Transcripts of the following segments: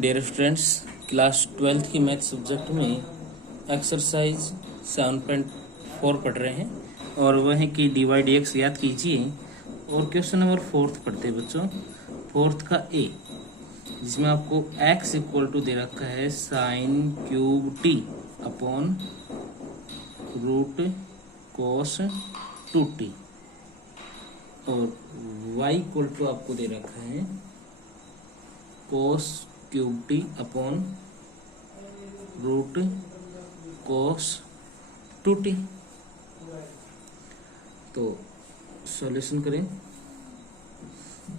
Dear students, class 12th की math subject में exercise 7.4 पढ़ रहे हैं और वह है कि डिवाइड एक्स याद कीजिए। और क्वेश्चन नंबर 4 पढ़ते हैं बच्चों। 4 का ए, जिसमें आपको एक्स इक्वल टू दे रखा है sine cube t upon root cos 2t और वाई इक्वल टू आपको दे रखा है cos cube t upon root cos 2t। तो सॉल्यूशन करें।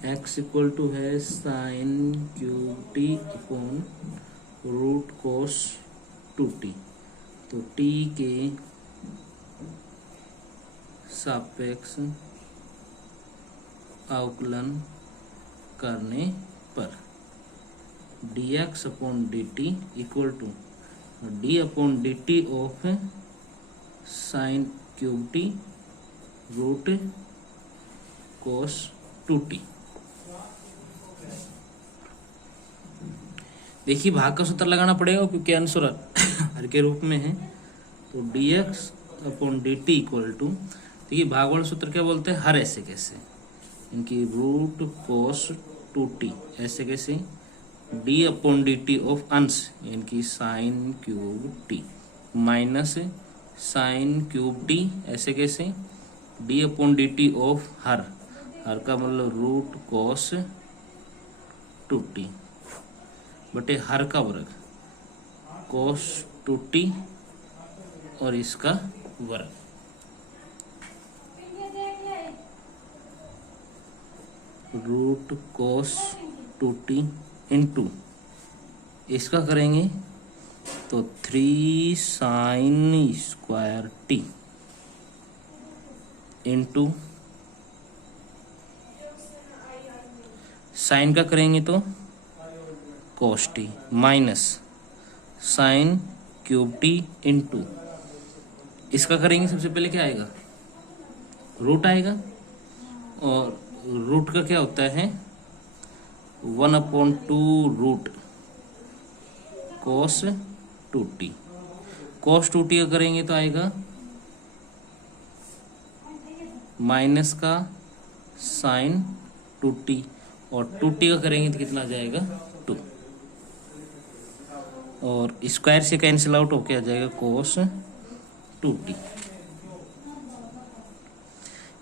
x इक्वल टू है sine cube t upon root cos 2t। तो t के सापेक्ष अवकलन करने पर dx upon dt equal to d अपॉन dt of sine cube t root cos 2t। देखिए भाग का सूत्र लगाना पड़ेगा क्योंकि आंसर हर के रूप में है। तो dx upon dt equal to, देखिए भाग वाला सूत्र क्या बोलते हैं, हर ऐसे कैसे, इनकी रूट कोस 2t ऐसे कैसे, d upon d t of अंश इनकी sign cube T minus sine cube T ऐसे कैसे, d upon d t of her का मतलब रूट कोस 2t बटे हर का वर्ग कोस 2t और इसका वर्ग। रूट कोस 2t इंटू इसका करेंगे तो 3 sine square t into sine का करेंगे तो cos t minus sine cube t into इसका करेंगे, सबसे पहले क्या आएगा, रूट आएगा। और रूट का क्या होता है 1/2 root cos 2t। Cos 2t का करेंगे तो आएगा माइनस का साइन 2t और 2t का करेंगे तो कितना आ जाएगा 2 और स्क्वायर से कैंसिल आउट होके आ जाएगा कोस 2t।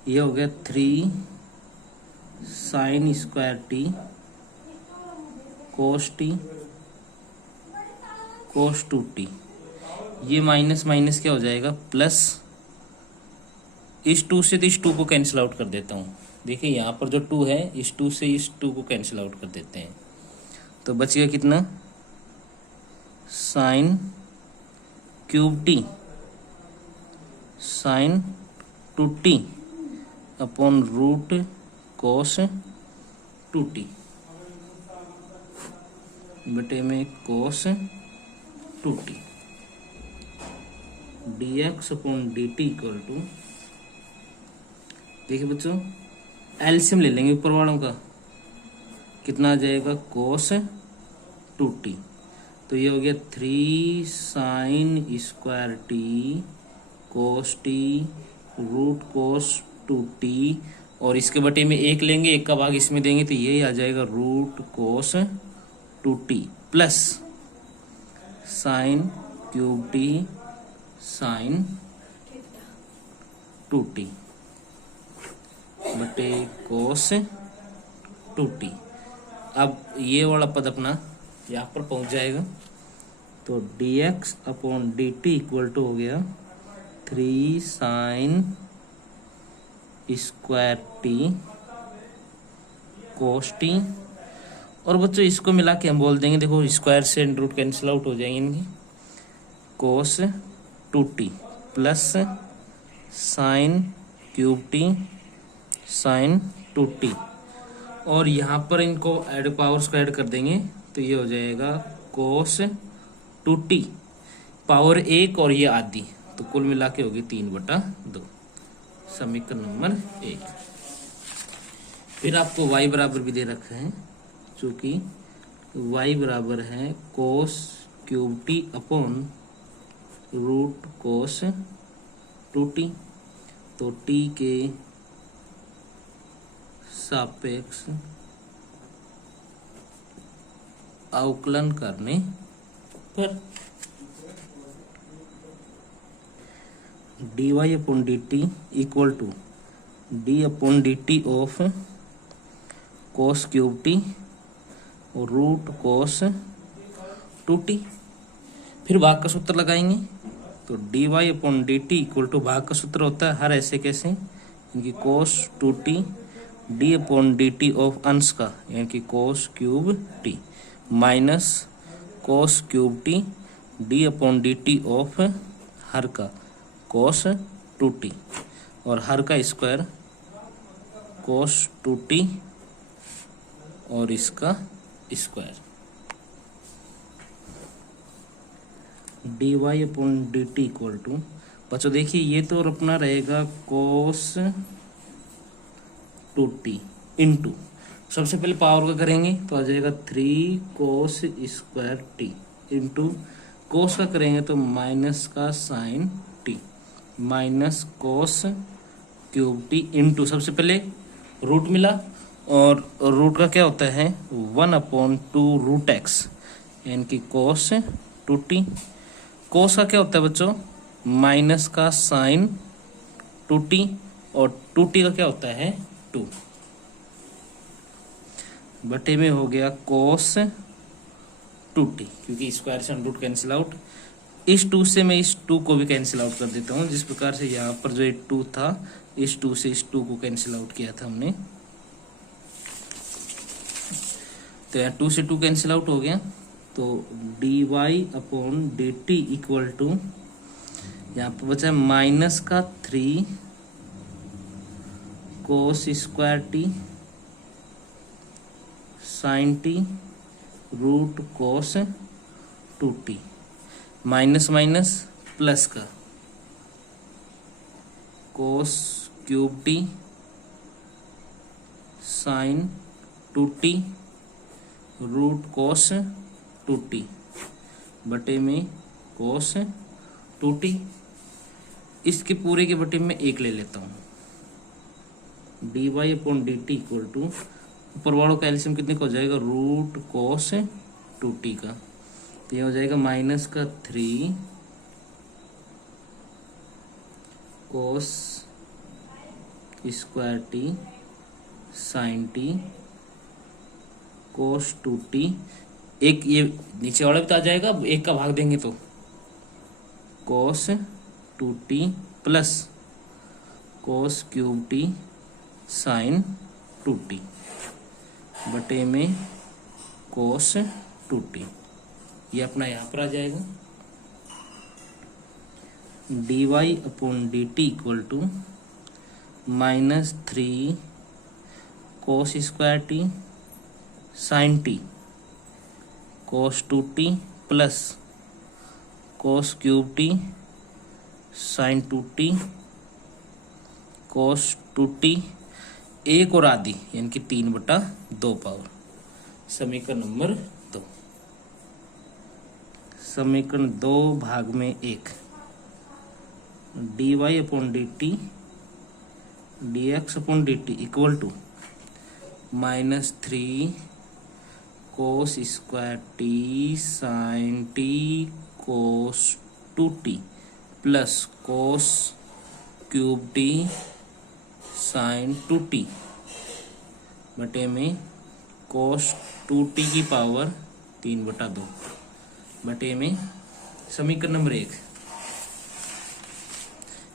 ये हो गया 3 sine square t cos t cos 2t। ये माइनस माइनस क्या हो जाएगा प्लस, इस 2 से तो इस 2 को कैंसिल आउट कर देता हूँ। देखिए यहाँ पर जो 2 है इस 2 से इस 2 को कैंसिल आउट कर देते हैं तो बच गया कितना, sine cube t sine 2t upon root cos 2t बटे में cos 2t। dx upon dt equal to, देखिए बच्चों एलसीएम ले लेंगे ऊपर वालों का, कितना आ जाएगा कोस 2t। तो ये हो गया 3 sine square t cos T root cos 2t और इसके बटे में 1 लेंगे, 1 का भाग इसमें देंगे तो ये आ जाएगा root cos 2t plus sine cube t sine 2t बटे कोस 2t। अब ये वाला पद अपना यहाँ पर पहुंच जाएगा तो dx upon dt equal to हो गया 3 sine square t cos t और बच्चों इसको मिला के हम बोल देंगे, देखो स्क्वायर से रूट कैंसिल आउट हो जाएंगे इनकी, cos 2t plus sine cube t sine 2t और यहाँ पर इनको ऐड पावर्स को ऐड कर देंगे तो ये हो जाएगा कोस 2t पावर 1 और ये आधी, तो कुल मिला के होगी 3/2। समीकरण नंबर 1। फिर आपको y बराबर भी दे रखा है, जो कि y बराबर है cos cube t upon root cos 2t। तो t के सापेक्ष अवकलन करने पर dy upon d t equal to d upon d t of cos cube t और रूट कोस 2t। फिर भाग का सूत्र लगाएंगे तो dy upon d t equal to भाग का सूत्र होता है हर ऐसे कैसे, यानी कि कोस 2t D upon d t of अंश का यानी कि कोस cube T minus cos cube t D upon d t of her का कोस 2t और हर का स्क्वायर कोस 2t और इसका square. D y upon d t equal to बच्चों देखिए ये तो अपना रहेगा कोस 2t इंटू सबसे पहले पावर का करेंगे तो आ जाएगा 3 cos square t into cos का करेंगे तो माइनस का sine t minus cos cube t into सबसे पहले रूट मिला और रूट का क्या होता है 1/2 रूट एक्स यानी कि कोस 2t। कोस का क्या होता है बच्चों माइनस का साइन 2t और 2t का क्या होता है 2 बटे में हो गया कोस 2t क्योंकि स्क्वायर से रूट कैंसिल आउट। इस 2 से मैं इस 2 को भी कैंसिल आउट कर देता हूँ जिस प्रकार से यहाँ पर जो 2 था इस 2 से इस 2 को कैंसिल आउट किया था हमने। तो यहाँ 2 से 2 कैंसिल आउट हो गया तो d y upon d t equal to यहाँ पर बचा है माइनस का 3 cos square t sine t root cos 2t minus minus plus का cos cube t sine 2t root cos 2t बटे में कोस 2t। इसके पूरे के बटे में एक ले लेता हूँ d y upon d t equal to ऊपर वालों का एलसीएम कितने का हो जाएगा रूट कोस 2t का तो ये हो जाएगा माइनस का 3 cos square t sine t cos 2t एक ये नीचे वाला भी तो आ जाएगा एक का भाग देंगे तो cos 2t plus cos cube t sine 2t बटे में कोस 2t ये अपना यहाँ पर आ जाएगा d y upon d t equal to minus 3 cos square t sine t cos 2t plus cos cube t sine 2t cos 2t एक और आधी यानी कि 3/2 पावर। समीकरण नंबर 2 समीकरण 2 भाग में 1 d y upon d t d x upon d t equal to minus 3 cos square t sine t cos 2t plus cos cube t sine 2t बटे में कोस 2t की पावर 3/2 बटे में समीकरण नंबर 1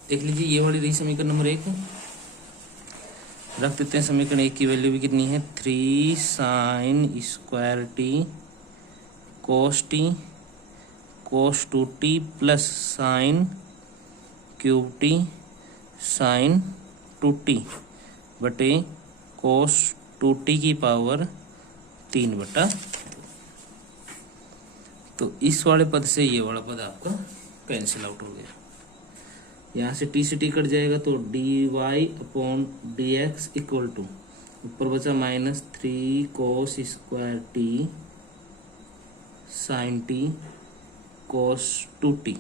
देख लीजिए ये वाली रही समीकरण नंबर 1 रख देते हैं। समीकरण 1 की वैल्यू भी कितनी है 3 sine square t cos t cos 2t plus sine cube t sine 2t बटे कोस 2t की पावर 3/2। तो इस वाले पद से ये वाला पद आपका कैंसिल आउट हो गया। यहाँ से t कट जाएगा तो d y upon d x equal to ऊपर बचा minus 3 cos square t sine t cos 2t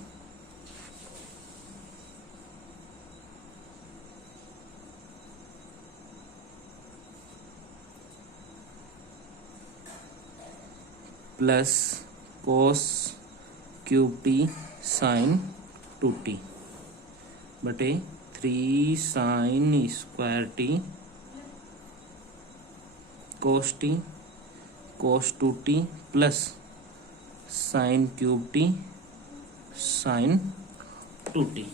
plus cos cube t sine 2t बटे 3 sine square t cos t cos 2t plus sine cube t sine 2t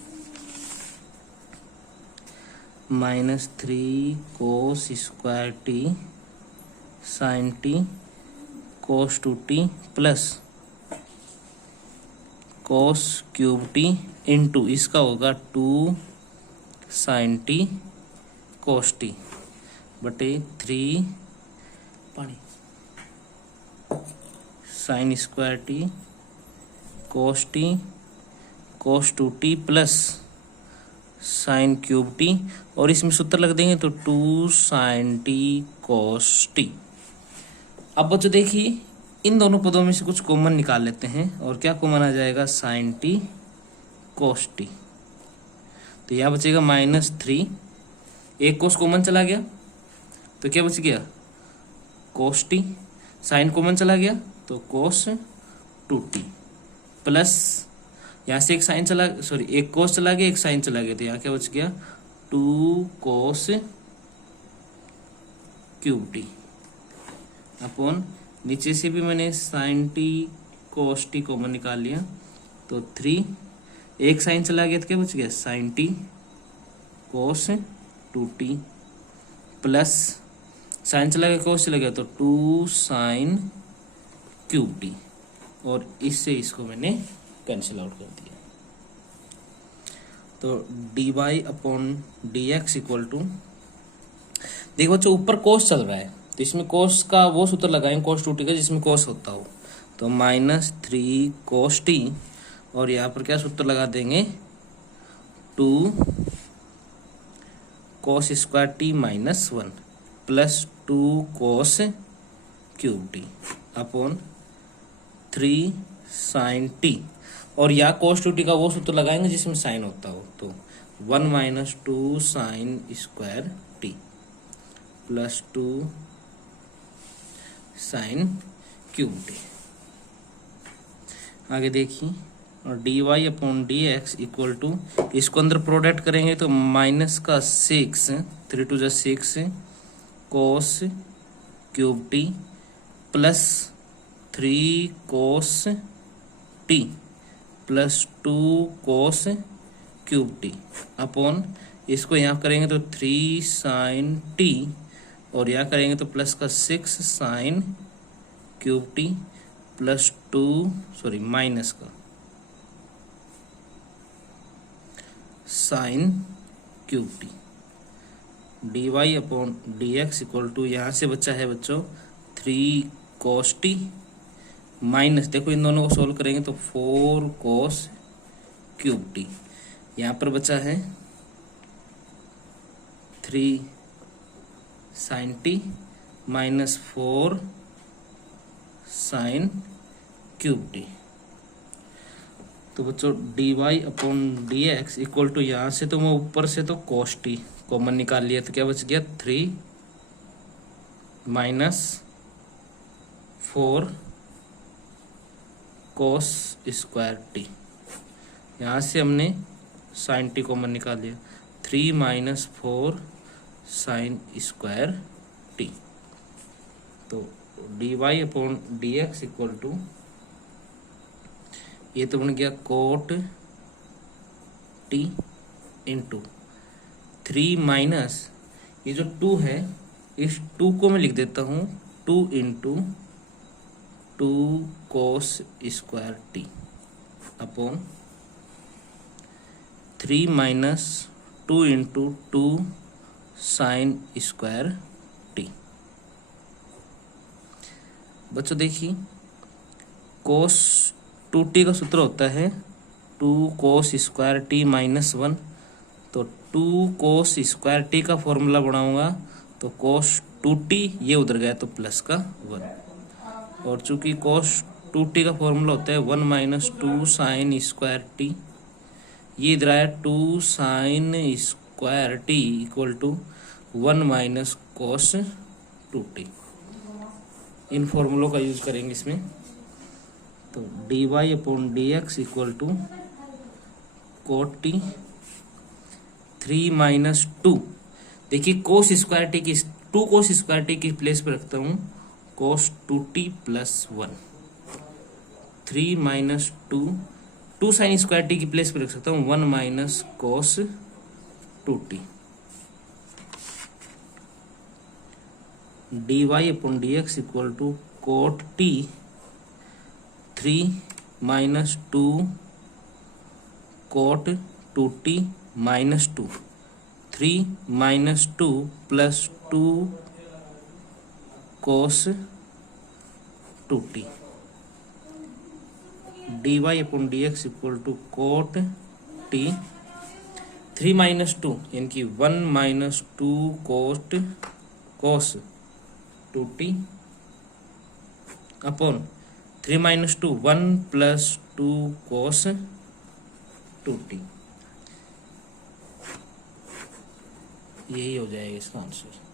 minus 3 cos square t sine t cos 2t plus cos cube t into इसका होगा 2 sign t cos T बटे 3 पानी sign square t cos 2t plus sine cube t और इसमें सूत्र लग देंगे तो 2 साइन टी कोस टी। अब बच्चों देखिए इन दोनों पदों में से कुछ कॉमन निकाल लेते हैं और क्या कॉमन आ जाएगा साइन टी कोस टी। तो यहाँ बचेगा -3 एक कोस कॉमन चला गया तो क्या बच गया कोस टी साइन कॉमन चला गया तो कोस 2t प्लस यहाँ से एक साइन चला एक कोस चला गया एक साइन चला गया तो यहाँ क्या बच गया 2 कोस क्यूब टी अपॉन नीचे से भी मैंने sign t cos T common निकाल लिया तो 3 एक साइन चला गया तो क्या बच गया sign t cos 2t plus sign चला गया कोस चला गया तो 2 साइन क्यूब टी और इससे इसको मैंने कैंसिल आउट कर दिया। तो d y upon d x equal to देखो बच्चों ऊपर कोस चल रहा है तो इसमें कोस का वो सूत्र लगाएंगे कोस 2t का जिसमें कोस होता हो तो -3 कोस टी और यहाँ पर क्या सूत्र लगा देंगे 2 cos square t -1 plus 2 cos cube t upon 3 sine t और या कोस 2t का वो सूत्र लगाएंगे जिसमें साइन होता हो तो 1 - 2 sine square t plus 2 sine cube t. आगे देखिए और d y upon d x equal to इसको अंदर प्रोडक्ट करेंगे तो -6 3 2 6 cos cube t plus 3 cos t plus 2 cos cube t upon इसको यहाँ करेंगे तो 3 साइन टी और यहाँ करेंगे तो प्लस का 6 sine cube t plus 2 minus का sine cube t d y upon d x equal to यहाँ से बच्चा है बच्चों 3 कोस टी माइनस देखो इन दोनों को सोल्व करेंगे तो 4 कोस क्यूब टी यहाँ पर बचा है 3 sine t -4 sine cube t. तो बच्चों d y upon d x equal to यहाँ से तो मैं ऊपर से तो कोस टी कॉमन निकाल लिया तो क्या बच गया 3 -4 कोस स्क्वायर टी यहाँ से हमने साइन टी कॉमन निकाल लिया 3 - 4 साइन स्क्वायर टी। तो d y upon d x equal to ये तो बन गया कोट टी इंटू 3 माइनस ये जो 2 है इस 2 को मैं लिख देता हूँ 2 into 2 cos square T upon 3 minus 2 into 2 sine square T. बच्चों देखिए कोस 2t का सूत्र होता है 2 कोस स्क्वायर टी -1 तो 2 कोस स्क्वायर टी का फॉर्मूला बनाऊंगा तो कोस 2t ये उधर गया तो प्लस का 1 और चूंकि कोस 2t का फॉर्मूला होता है 1 माइनस 2 साइन स्क्वायर टी। ये इधर आया 2 sine square t equal to 1 minus cos 2t। इन फॉर्मूलों का यूज करेंगे इसमें। तो d y upon d x equal to cot t 3 minus 2। देखिए कोस स्क्वायर टी की 2 कोस स्क्वायर टी की प्लेस पे रखता हूँ cos 2t plus 1। 3 minus 2 sine square t की प्लेस पे रख सकता हूँ 1 minus cos 2t। D y upon d x equal to cot t 3 minus 2 cot 2t minus 2। 3 minus 2 plus 2 cos 2t। D y upon d x equal to cot t 3 minus 2 यानी कि 1 minus 2 cos 2t upon 3 minus 2 1 plus 2 cos 2t। यही हो जाएगा इसका answer.